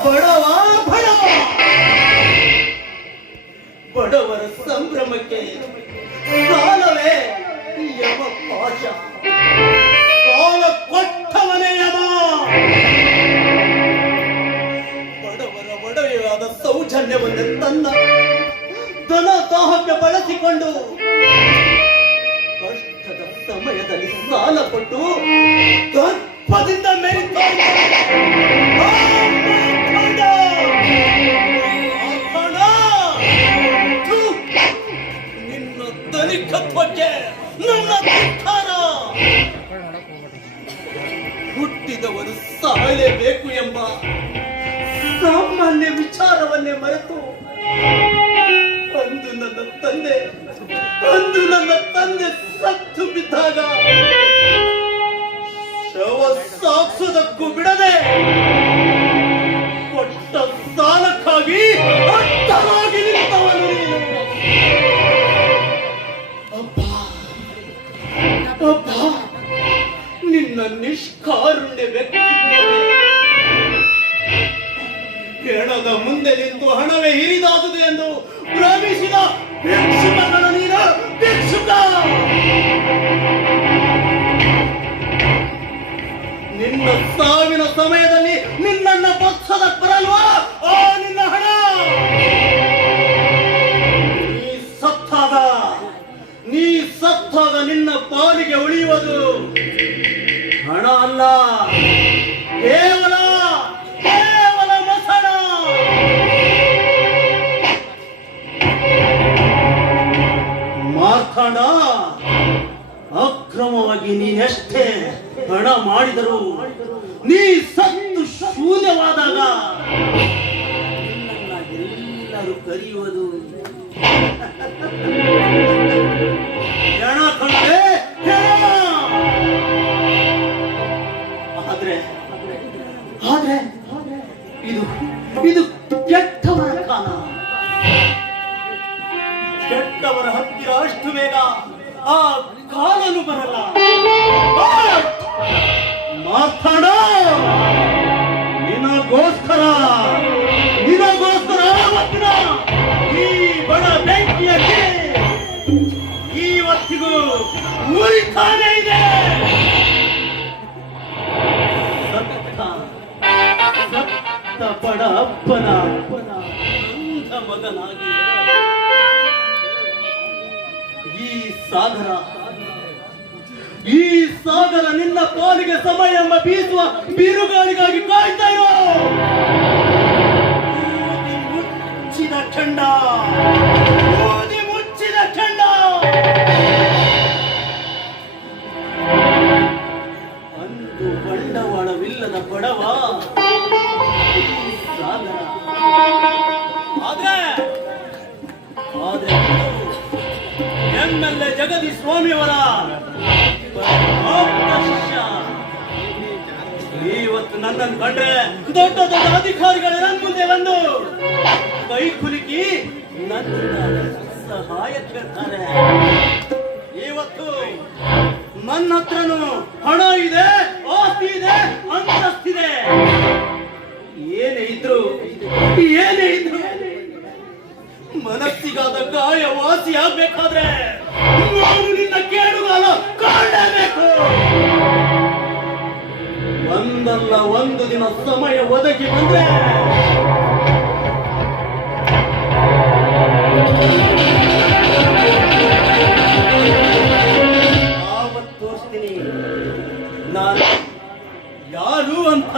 ಬಡವ ಬಡವ. ಬಡವರ ಸಂಭ್ರಮಕ್ಕೆ ಕಾಲವೇ ಯಮ ಪಾಶ ಕಾಲ ಕೊಟ್ಟವನೇ ಯಮ. ಬಡವರ ಒಡೆಯಾದ ಸೌಜನ್ಯವನ್ನು ತನ್ನ ಧನ ದಾಹಕ್ಕೆ ಬಳಸಿಕೊಂಡು ಕಷ್ಟದ ಸಮಯದಲ್ಲಿ ಸಾಲ ಕೊಟ್ಟು ದರ್ಪದಿಂದ ಧನಿಕತ್ವಕ್ಕೆ ನನ್ನ ಧಿಕ್ಕಾರ! ಹುಟ್ಟಿದವರು ಸಾಯಲೇಬೇಕು ಎಂಬ ಸಾಮಾನ್ಯ ವಿಚಾರವನ್ನೇ ಮರೆತು ಅಂದು ನನ್ನ ತಂದೆ ಅಂದು ನನ್ನ ತಂದೆ ಸತ್ತು ಬಿದ್ದಾಗ ಶವ ಸಾಕ್ಸೋದಕ್ಕೂ ಬಿಡದೆ ನಿಷ್ಕಾರುಣ್ಯ ವ್ಯಕ್ತಿತ್ವವೇ. ಹೆಣದ ಮುಂದೆ ನಿಂತು ಹಣವೇ ಹಿರಿದಾದುದು ಎಂದು ಭ್ರಮಿಸಿದ ಭಿಕ್ಷುಕ. ನಿನ್ನ ಸಾವಿನ ಸಮಯದಲ್ಲಿ ನಿನ್ನನ್ನ ಪಕ್ಷದ ಬರಲ್ವಾ ಆ, ನಿನ್ನ ಹಣ. ನೀ ಸತ್ತಾಗ ನೀ ಸತ್ತಾಗ ನಿನ್ನ ಪಾಲಿಗೆ ಉಳಿಯುವುದು. ಹಣ ಅಲ್ಲ. ಕೇವಲ ಕೇವಲ ಮಸಣ ಮಾರ್ತಾಂಡ ಅಕ್ರಮವಾಗಿ ನೀನೆಷ್ಟೇ ಹಣ ಮಾಡಿದರು ನೀ ಸತ್ತು ಶೂನ್ಯವಾದಾಗ ಎಲ್ಲರೂ ಕರೆಯುವುದು. ಕೆಟ್ಟವರ ಹತ್ತಿರ ಅಷ್ಟು ಬೇಗ ಆ ಕಾಲನು ಬರಲ್ಲ. ಮಾತಾಡ. ನಿನಗೋಸ್ಕರ ನಿನಗೋಸ್ಕರ ಅವತ್ತಿನ ಈ ಬಡ ಬೆಂಕಿಯಕ್ಕೆ ಇವತ್ತಿಗೂ ಉಳಿತಾನೆ ಇದೆ. ಸತ್ತ ಸತ್ತ ಬಡ ಅಪ್ಪನ ಅಂಧ ಮಗನಾಗಿ. ಈ ಸಾಗರ. ಈ ಸಾಗರ ನಿನ್ನ ಪಾಲಿಗೆ ಸಮಯ ಎಂಬ ಬೀಸುವ ಬೀರುಗಾಳಿಗಾಗಿ ಕಾಯ್ತಾ ಇರೋ. ಮುಚ್ಚಿದ ಚಂಡ ಓದಿ ಮುಚ್ಚಿದ ಚಂಡ ಅಂದು ಬಂಡವಾಳವಿಲ್ಲದ ಬಡವ ಸಾಗರ. ಆದ್ರೆ ಎಂ ಜಗದಿ ಸ್ವಾಮಿಯವರ ಶಿಷ್ಯ ಇವತ್ತು ನನ್ನನ್ನು ಕಂಡ್ರೆ ದೊಡ್ಡ ದೊಡ್ಡ ಅಧಿಕಾರಿಗಳ ನನ್ನ ಮುಂದೆ ಬಂದು ಕೈ ಕುಲುಕಿ ನನ್ನ ಸಹಾಯ ಕೇಳ್ತಾರೆ. ಇವತ್ತು ನನ್ನ ಹತ್ರನು ಹಣ ಇದೆ, ಆಸ್ತಿ ಇದೆ, ಅಂತಸ್ತಿದೆ. ಏನೇ ಇದ್ರು ಏನೇ ಇದ್ರು ಮನಸ್ಸಿಗಾದ ಗಾಯ ವಾಸಿ ಆಗ್ಬೇಕಾದ್ರೆ ನಾನು ನಿನ್ನ ಕೇಳುಗಾಲ ಕಾಣಬೇಕು. ಒಂದಲ್ಲ ಒಂದು ದಿನ ಸಮಯ ಒದಗಿ ಬಂದ್ರೆ ಆವತ್ತು ತೋರಿಸ್ತೀನಿ? ನಾನು ಯಾರು ಅಂತ?